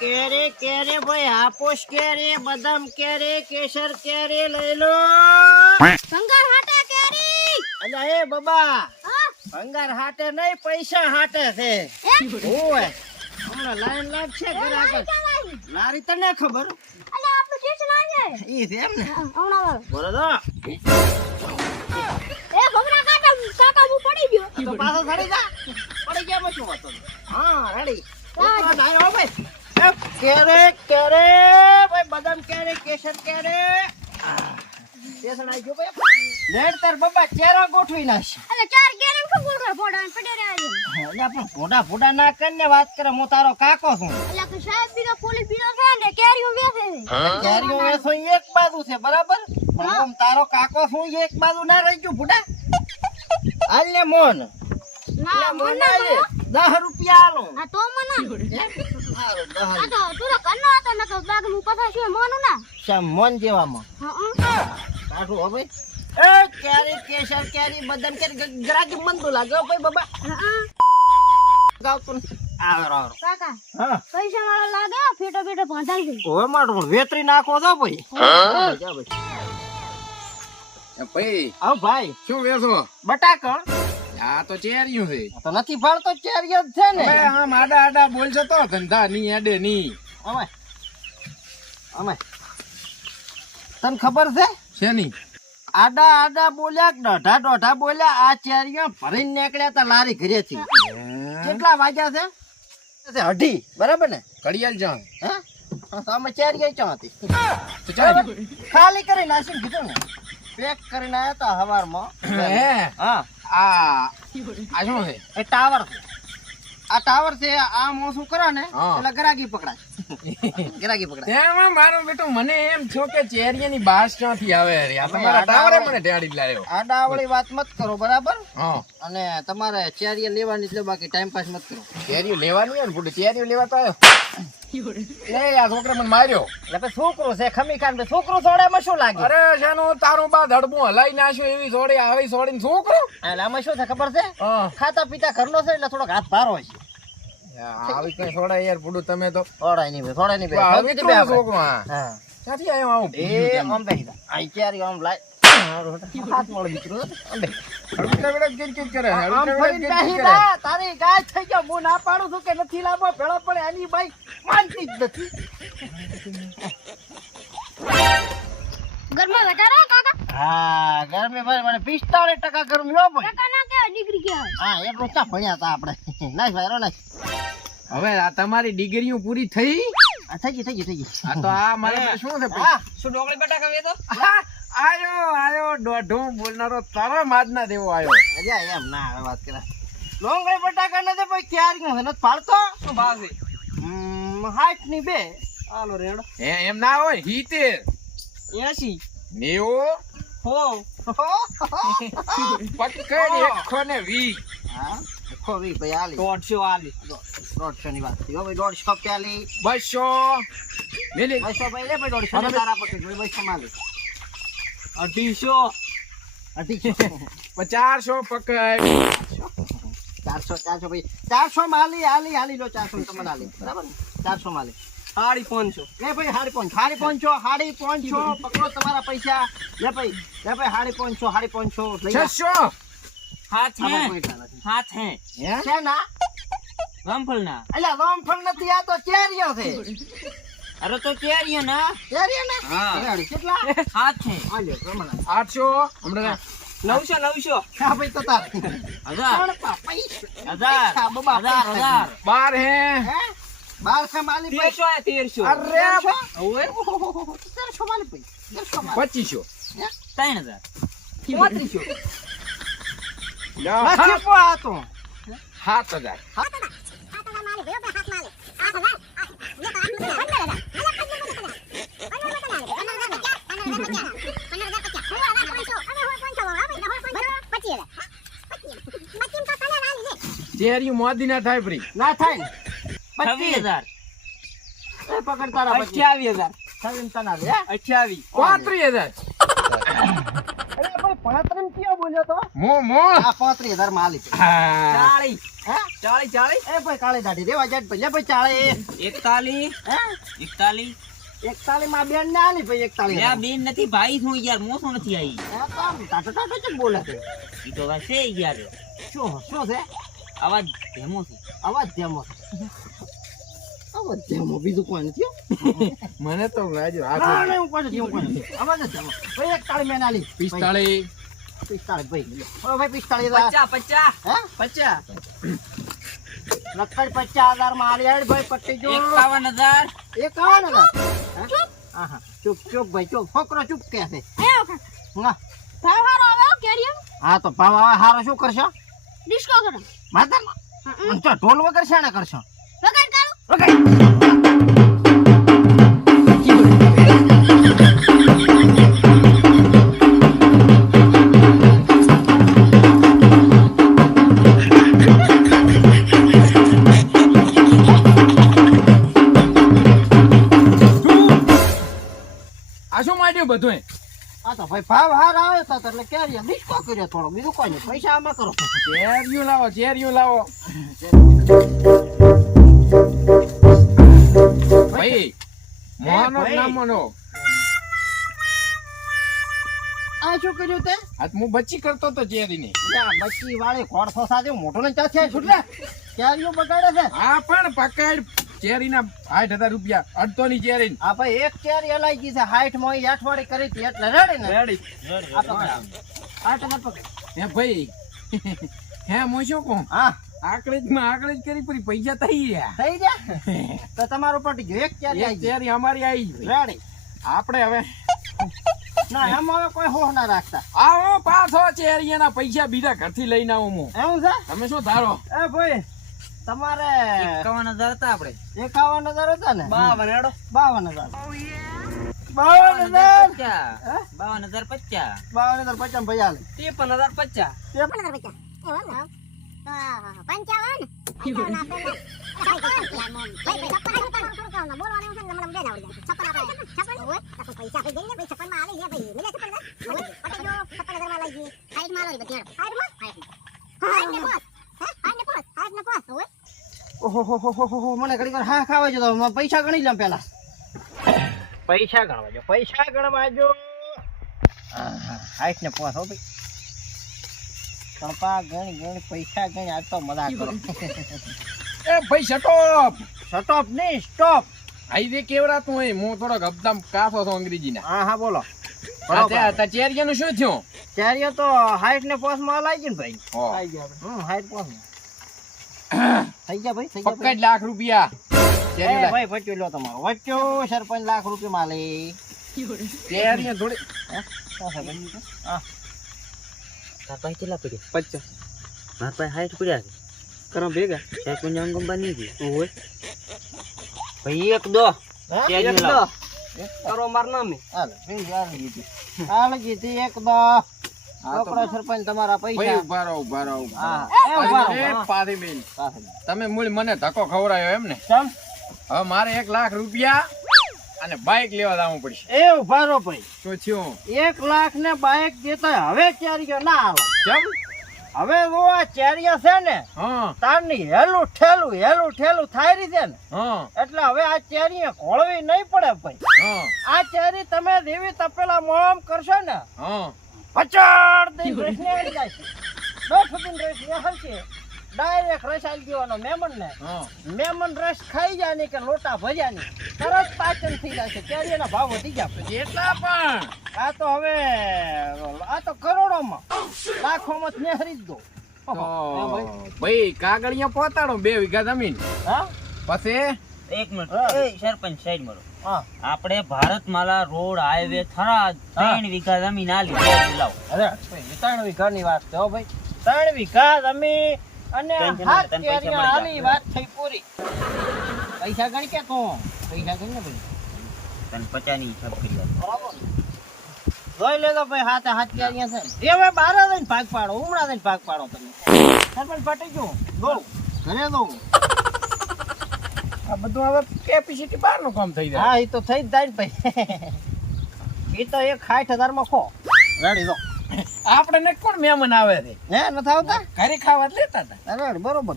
કેરી કેરી ભાઈ હાપુસ કેરી બદામ કેરી કેસર કેરી લઈ લો ભંગાર હાટે કેરી અલ્યા એ બાબા હા ભંગાર હાટે નહીં પૈસા હાટે છે ઓય હમણાં લાઈન લાગશે ગ્રાહક લારી તને ખબર અલે આપણું સ્ટેશન આવી ઈ છે એમ ને હમણાં વાળો બોલો તો એ ભમરા કાકા હું પડી ગયો તો પાછો સડી જા પડી ગયા મચું હતો હા રેડી ઉતરો ડાયો હો ભાઈ એ કેરે કેરે ભાઈ બદામ કેરે કેસર કેરે સ્ટેશન આવી ગયો ભાઈ લેટ તાર બાબા ચેરા ગોઠવી નાખ અલે ચાર કેરી કો બોલરો ફોડા પડે રે આવી એટલે પણ ફોટા ફોટા ના કરીને વાત કરે હું તારો કાકો છું અલે કે સાહેબ બીનો પોલીસ બીનો છે ને કેરીઓ વેચે છે કેરીઓ વેચો એક બાજુ છે બરાબર પણ હું તારો કાકો છું એક બાજુ ના રહી ગયું ફોટા હાલ ને મોન ના મને 10 રૂપિયા આલો આ તો મને હારો 10 આ તો તું કન્નો હતો ન તો બાગ હું પથા છે મોનું ના શા મન જેવામાં હા કાઠું હવે એ કેરી કેસર કેરી બદામ કેરી ગરાકી મન તો લાગે ભાઈ બાબા હા ગાવતો આવરો કાકા હા પૈસા વાળા લાગે ફેટો ફેટો પહોંચાઈ ગઈ ઓય માટો પણ વેતરી નાખો છો ભાઈ જા ભાઈ ભાઈ આવ ભાઈ શું વેચો બટાકા આ તો ચેરિયું છે તો નથી ફાળતો ચેરિયો જ છે ને હવે આમ આડા આડા બોલજો તો ધંધા ની એડે ની અમે અમે તને ખબર છે શેની આડા આડા બોલ્યા કે દોઢા દોઢા બોલ્યા આ ચેરિયા ભરીને નીકળ્યા તા લારી ઘરેથી કેટલા વાગ્યા છે તે અઢી બરાબર ને કડિયાલ જાણ હે તો અમે ચેરિયા ચા હતી તો ચાલ ખાલી કરી નાખીને કીધું ને પેક કરીને આવ્યા તા હવારમાં હે હા આ શું છે એ ટાવર છે આ ટાવર છે આ મોસું કરે ને હા. એટલે ગરાગી પકડાય ગરાગી પકડાય તેમાં મારો બેટો મને એમ છો કે ચેરિયાની બાસ ક્યાંથી આવે રે આ તમારા ટાવરે મને ઢાળી લાવ્યો આડાવળી વાત મત કરો બરાબર હા અને તમારે ચેરિયા લેવાની છે બાકી ટાઈમ પાસ મત કરો ચેરિયો લેવાની હોય ને પૂરી ચેરિયો લેવા તો આવ્યો લે આ છોકરા મને માર્યો એટલે પછી છોકરો છે ખમી ખાન છોકરો છોડ્યામાં શું લાગે અરે શાનું તારું બા ધડબું હલાઈ નાખ્યો એવી છોડી આવી છોડીને છોકરો એટલે આમાં શું છે ખબર છે હા ખાતા પીતા ઘરનો છે એટલે થોડોક હાથ ભારો છે આવી કઈ છોડાય યાર પૂડું તમે તો થોડાય નહીં ભાઈ થોડાય નહીં ભાઈ આવી હવે કેટલો આપણે. છોકરો આ હા ક્યાંથી આવ્યો આવું એ આમ બેહી જા આ ચેરી આમ લાય હાથ મળે દીકરો આમ બેહી. હળવી કિરકિર કરે આમ હળવી ફરીને કિરકિર બેહી કરે જા. તારી ગાય થઈ ગયો હું ના પાડું છું કે નથી લાવવો ભેળા પડે એની બાઈ માનતી જ નથી ઘરમાં વધારે કાકા હા ગરમી ભાઈ મને 45% ગરમી હો ભાઈ કાકા ના કે ડિગ્રી કે હા એટલું ચા ભણ્યા હતા આપણે નાખ ભાઈ રો નાખ હવે આ તમારી ડિગ્રીઓ પૂરી થઈ આ થઈ ગઈ આ તો આ મારે તો શું છે હા શું ડોકળી બટાકા વેતો આયો દોઢો બોલનારો તારો માજ ના દેવો આયો અજા એમ ના હવે વાત કરે લોંગળી બટાકા નથી ભાઈ ક્યારે ગયો નથી પાડતો શું ભાવ છે 60 ની બે હાલો રેડો એમ ના હોય 70 80 90 હો પટકડ 120 હા ખોવી ભાઈ આલી 150 આલી 150 ની વાત થયો ભાઈ 150 પ્યાલી 200 મેલી 200 ભાઈ લે ભાઈ 150 તારા પકડ ભાઈ 200 માલી 250 400 પકડ 400 ભાઈ 400 માલી આલી લો 400 તમને આલી બરાબર ને 400 માલી 550 લે ભાઈ 550 પકડો તમારા પૈસા લે ભાઈ 550 લઈ જા 600 હાથ હે આમાં કોઈ ના નથી. હાથ હે હે છે ના રામફળ ના અલ્યા રામફળ નથી આ તો ચેરિયો છે અરે તો કેરીઓ ના ચેરિયો ને હા. રેડી કેટલા હાથ હે આલ્યો પ્રમાણે 800 હમણાં 900 હા ભાઈ તો તાર 1000 પૈસા 1000 બાબા 1000 12 હે હે 1200 માલી ભાઈ 1300 અરે ઓએ 1300 માલી ભાઈ 1300 માલી 2500 3000 નથી પો આ તો 7000 ચેરિયું મોદી ના થાય ફ્રી ના થાય ને 26000 એ પકડ તારા 28000 થઈને તના લે 28 35,000 અરે ભાઈ પાંત્રીસ કયો બોલ્યો તો મો આ 35,000 માં આલી હા. 40 હે 40 એ ભાઈ કાળી દાઢી રેવા જાય ભલે ભાઈ 40 41 હે 41 માં બેન ને આલી ભાઈ 41 યા બેન નથી ભાઈ છું યાર મોસો નથી આવી તો આમ ટાટો ટાટો ચમ બોલે છે ઈ તો વાત છે યાર શું છે અવાજ ધેમો છે અવાજ ધેમો અવાજ ધેમો બીજું કોઈ નથી હો. મને તો રાજુ ના, ના, હું કોઈ નથી, હું કોઈ નથી. અવાજ જ ધેમો ભાઈ 41 મેં આલી 45 45 ભાઈ ઓ ભાઈ 45,000 50 હે લખડ 50,000 માં આલી હેડ ભાઈ પટ્ટી જો 51,000 51,000 આહા ચૂપ ચૂપ ભાઈ ચૂપ ફકરો ચૂપ કે છે એ વખત હા ભાવ હારો આવે હો કેરીઓ હા તો ભાવ આવે હારો શું કરશો ડિસ્કો કરો માતા તો ઢોલ વગર શાણે કરશો વગાડ કાળું આ શું માંડ્યું બધું આ તો ભાઈ ભાવ હાર આવે તો એટલે કેરીએ ડિસ્કો કર્યો થોડો બીજું કોઈ નહીં પૈસા આમાં કરો ચેરિયું લાવો ભાઈ મોહનો ભાઈ. નામ મોનો આ શું કર્યું તે આજ હું બચ્ચી કરતો તો ચેરીની બચ્ચી વાળી ખોડસો સાથે મોટો ને ચાસે છૂટલે કેરીઓ બગાડે છે આ પણ પકડ ચેરીના 60,000 રૂપિયા અડધોની ચેરી આ ભાઈ એક કેરી હલાઈ ગઈ છે 60 માં 8 વાળી કરી હતી એટલે રેડી ને રેડી આ પકડ 8 પકડ હે ભાઈ હે હું શું કહું હા આકડે જ કરી પરી પૈસા થઈ ગયા થઈ ગયા તો તમારું પટી ગયું એક કેરી એક આવી ગઈ ચેરી અમારી આવી ગઈ. રેડી આપણે હવે ના એમ હવે કોઈ હોશ ના રાખતા આવો પાછો ચેરીના પૈસા બીજા ઘરથી લઈને આવું હું એવું છે તમે શું ધારો એ ભાઈ તમારે 51,000 હતા આપણે 51,000 હતા ને 52 હેડો 52,000 52,000 હે? 52,050 52,050 ભાઈ હાલે 53,050 ઓહો મને ઘડી વાર હા ખાવા જો તો પૈસા ગણી લઉં પેલા પૈસા ગણવા જો 60 ને 5 હો ભાઈ કણપા ગણી પૈસા ગણી આજ તો મજા કરો એ ભાઈ શટોપ સ્ટોપ નહીં સ્ટોપ હાઈવે કેવરાતું હોય હું થોડોક હપ્તામ કાફો છો અંગ્રેજીના હા બોલો ચેરિયાનું શું થયું ચારિયો તો 60 ને 5 માં લાગી ગઈ ને ભાઈ હો. આવી ગયા 60 5 થઈ ગયા ભાઈ થઈ ગયા પકડ લાખ રૂપિયા ચેરી લાખ. ભાઈ વચ્ચો લો તમારો વચ્ચો સરપંચ લાખ રૂપિયા માં લે ચેરિયા થોડી હા તાર પાસે કેટલા પડ્યા 50 મારા પાસે 60 પડ્યા છે કરો ભેગા સાહેબ પણ અંગમ બની ગઈ ઓય ભાઈ એક દો એક દો કરો માર નામે હાલ હાલ ગીધી એક દો છોકરો સરપંચ તમારા ભાઈ પૈસા ઉભા રહો હા એ ઉભા રહો, એ હા. પારીબેન પાસે. તમે મૂળ મને ધક્કો ખવડાયો એમ ને ચમ હવે મારે 1 લાખ રૂપિયા અને બાઇક લેવા જવું પડશે એ ઉભા રહો ભાઈ શું થયું 1 લાખ ને બાઇક દેતા હવે ચારિયો ના આવો કેમ હવે જો આ ચારિયા છે ને હા તારની હેલું ઠેલું થાય રહી છે ને હા એટલે હવે આ ચેરી ખોળવી નહીં પડે ભાઈ હા આ ચેરી તમે દેવી તપેલા મોમ કરશો ને હા પચાડ દઈને રસ નીકળી જાય છે 10 સુધી રસ નીકળશે ડાયરેક્ટ રસ આવી દેવાનો મેમન ને હા મેમન રસ ખાઈ જાય ને કે લોટા ભર્યા ની તરત પાચન થઈ જાય છે કેરીના ભાવ વધી ગયા એટલા પણ આ તો હવે આ તો કરોડોમાં લાખોમાં જ નેહરી જ દો તો ભાઈ કાગળિયા પોતાડો 2 વીઘા જમીન હા પછી એક મિનિટ હા. એ સરપંચ સાઈડ મારો હા આપણે ભારતમાલા રોડ હાઈવે થરાદ 3 વીઘા જમીન આલી લાવ અરે 3 વીઘાની વાત છે હો ભાઈ 3 વીઘા જમીન અને ટેન્શન હાથ નહીં, તને પૈસા કેરીઓ મળી આલી જાય. વાત થઈ પૂરી પૈસા ગણી કે તું પૈસા ગણી ને ભાઈ તને 50 ની હિસાબ કરી આપ. બરાબર જોઈ લેજો ભાઈ હાથે હાથ કેરીઓ છે એ હવે બહાર જઈને ભાગ પાડો ઉમરા જઈને ભાગ પાડો તમે સરપંચ પટી ગયો દો ઘરે દો આ બધું હવે કેપેસિટી બહારનું કામ થઈ જાય હા એ તો થઈ જ જાય ને ભાઈ એ તો એક 60,000 માં ખો રેડી દો આપણે ને કોણ મહેમાન આવે છે હે નથી આવતા ઘરે ખાવા જ લેતા હતા અરે બરોબર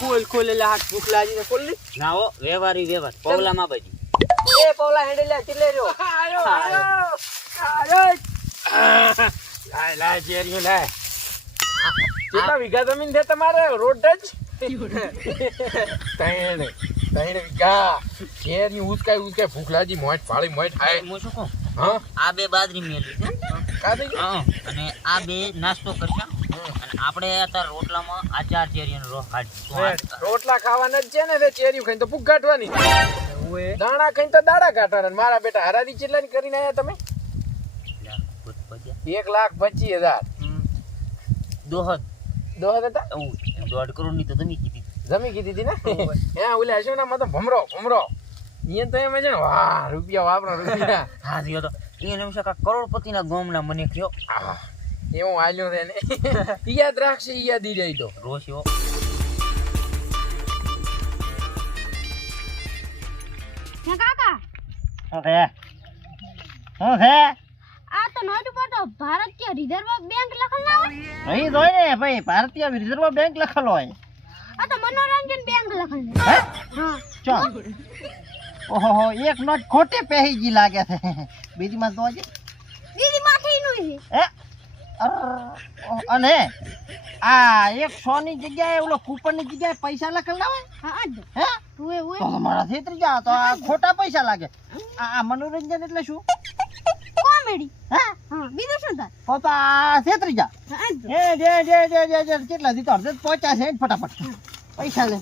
ખોલ એટલે હાથ ભૂખ લાગી ખોલ લે ના હો વ્યવહારી વ્યવહાર પવલામાં બાજી એ પૌલા હેડેલા ચીલે રહ્યો લાય ચેરિયું લાય કેટલા વીઘા જમીન છે તમારે રોડ જ ત્રણ વીઘા ચેરિયું ઉસકાય ભૂખ લાગી મોટ ફાળી મોટ ખાય હું શું કહું હા આ બે બાજરી મેલી છે ખાધી હા અને આ બે નાસ્તો કરશે અને આપણે અત્યારે રોટલામાં આ 4 ચેરીનો રોહ કાઢી રોટલા ખાવાના જ છે ને તે ચેરિયું ખાઈને તો ભૂખ કાઢવાની દાણા ખાઈને તો દાડા કાઢવાના મારા બેટા હરાદી ચેટલાની કરીને આયા તમે 1,25,000 દોહદ હતા દોઢ કરોડ ની તો જમી કીધી જમી કીધી હતી ને હે ઓલે અશોકના માં તો ભમરો ઈયન તો એમ છે ને વાહ રૂપિયા વાપરો રૂપિયા હા જીઓ તો એને એમ છે કે કરોડપતિના ગામના મને કયો એવું હાલ્યો છે ને યાદ રાખશે યાદ ઈ રહી તો રોશિયો હે કાકા શું છે આ તો નોટ પર તો ભારતીય રિઝર્વ બેંક લખેલા હોય અહીં જોઈ ને ભાઈ ભારતીય રિઝર્વ બેંક લખેલો હોય આ તો મનોરંજન બેંક લખેલું હે હા ચાલ ઓહો એક નોટ ખોટે પહેરી ગઈ લાગે છે બીજી માં જોજે બીજી માથે નું છે હે અને આ 100 ની જગ્યાએ ઓલો કૂપન ની જગ્યાએ પૈસા લખેલા હોય હા આજ હે ઓય તો ઓય તમારા છેતરી જા તો આ ખોટા પૈસા લાગે આ મનોરંજન એટલે શું કોમેડી હે હા બીજું શું થાય પપ્પા છેતરી જા હા આજ એ જે કેટલા દીધો અડધે 50 છે ફટાફટ પૈસા લે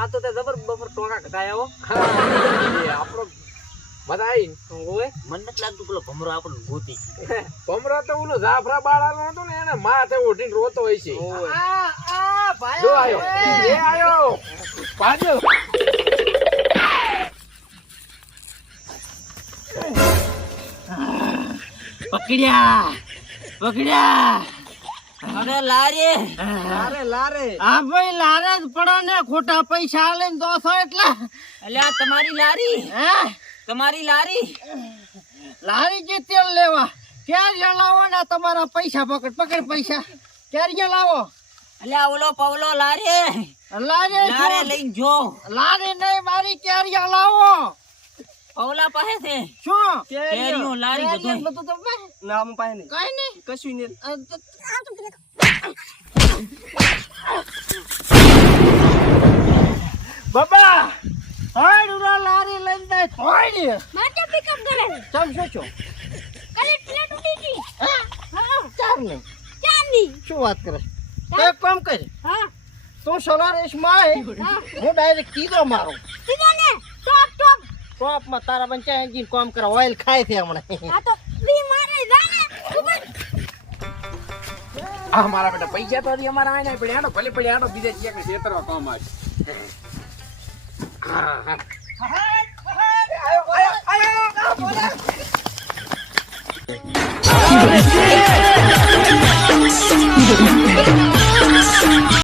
આ તો તે જબર બબર ટોકા કટાયા હો આપણો મજા આવી મને નથી લાગતું પેલો ભમરો આપણને ગોતી ભમરો તો ઓલો જાફરા બાળાનો હતો ને એને માથે ઉઠીને રોતો હોય છે આ ભાઈ જો આયો પાજો પકડ્યા અરે લારે લારે હા ભાઈ લારે જ પડો ને ખોટા પૈસા આલે ને 200 એટલા અલ્યા તમારી લારી હે તમારી લારી લારી જે તેલ લેવા ક્યારે લાવો ને તમારા પૈસા પકડ પૈસા ક્યારે લાવો અલ્યા ઓલો પવલો લારે લારે લારે લઈને જો લારે નહીં મારી ક્યારે લાવો પવલા પાસે છે શું કેરીઓ લારી બધું બધું તો ના હું પાસે નહીં કઈ નહીં કશું નહીં બાબા થોડ ઉરા લારી લઈને જાય થોડ માટે પિકઅપ કરે છે ચમ શું કલે પ્લેટ ઉડી ગઈ હા હા ચાર નહીં ચાંદી શું વાત કરે તે કામ કરે હા તું સોલાર માં હું ડાયરેક્ટ કીધો મારો સીધો ને ટોપ ટોપમાં તારા બંચા એન્જિન કામ કરે ઓઇલ ખાય છે હમણાં આ તો બી મારે જાને ખબર આ મારા બેટા પૈસા તો હજી અમારા આને પડ્યા ભલે પડ્યા બીજે ચેક છેતરવા કામ આવે હા